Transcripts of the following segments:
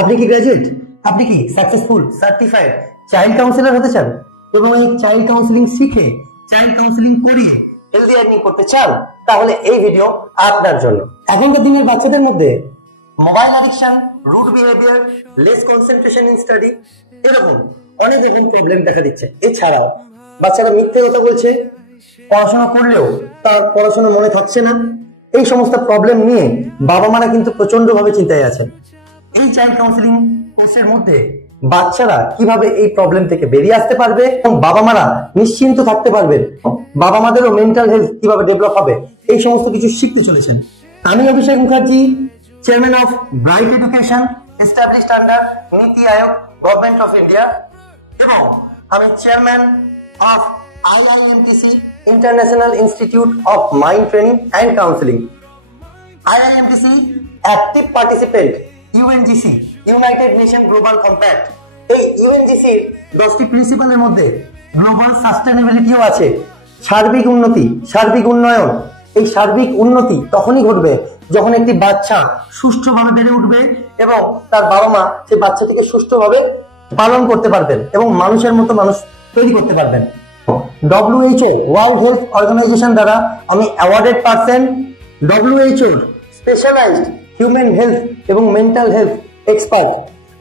আপনি কি গ্রাজুয়েট? আপনি কি সাকসেসফুল সার্টিফাইড চাইল্ড কাউন্সিলর হতে চান এবং এই চাইল্ড কাউন্সিলিং শিখে চাইল্ড কাউন্সিলিং করিয়ে হেলদি আর্নিং করতে চান? তাহলে এই ভিডিও আপনার জন্য। এখনকার দিনের বাচ্চাদের মধ্যে mobile addiction, rude behaviour, less concentration in study, এরকম অনেক রকম প্রবলেম দেখা দিচ্ছে। এছাড়াও বাচ্চারা মিথ্যে কথা বলছে, পড়াশোনা করলেও তার পড়াশোনা মনে থাকছে না। এই সমস্ত প্রবলেম নিয়ে বাবা মারা কিন্তু প্রচন্ড ভাবে চিন্তায় আছেন। এই চাইল্ড কাউন্সিলিং কোর্সের মধ্যে বাচ্চারা কিভাবে এই প্রবলেম থেকে বেরিয়ে আসতে পারবে এবং বাবা মারা নিশ্চিন্ত থাকতে পারবেন, বাবা মাদেরও মেন্টাল হেলথ কিভাবে ডেভেলপ হবে, এই সমস্ত কিছু শিখতে চলেছেন। আমি Abhishek Mukherjee, chairman of bright education, established under Niti Aayog, government of India, এবং আমি chairman of IIMTC, international institute of mind training and counselling. IIMTC active participant UNGC, united nation global compact. এই UNGC 10টি প্রিন্সিপালের মধ্যে গ্লোবাল সাস্টেনেবিলিটিও আছে। সার্বিক উন্নতি, সার্বিক উন্নয়ন। এই সার্বিক উন্নতি তখনই ঘটবে যখন একটি বাচ্চা সুষ্ঠুভাবে বেড়ে উঠবে এবং তার বাবা মা সেই বাচ্চাটিকে সুষ্ঠুভাবে পালন করতে পারবেন এবং মানুষের মতো মানুষ তৈরি করতে পারবেন। WHO, ওয়ার্ল্ড হেলথ অর্গানাইজেশন দ্বারা আমি awarded person, WHO specialised human health এবং মেন্টাল হেলথ এক্সপার্ট।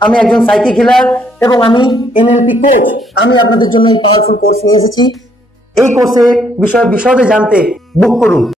আমি একজন সাইকি হিলার এবং আমি NLP কোচ। আমি আপনাদের জন্য এই পাওয়ারফুল কোর্স নিয়ে এসেছি। এই কোর্সে বিষয়ে বিশদে জানতে বুক করুন।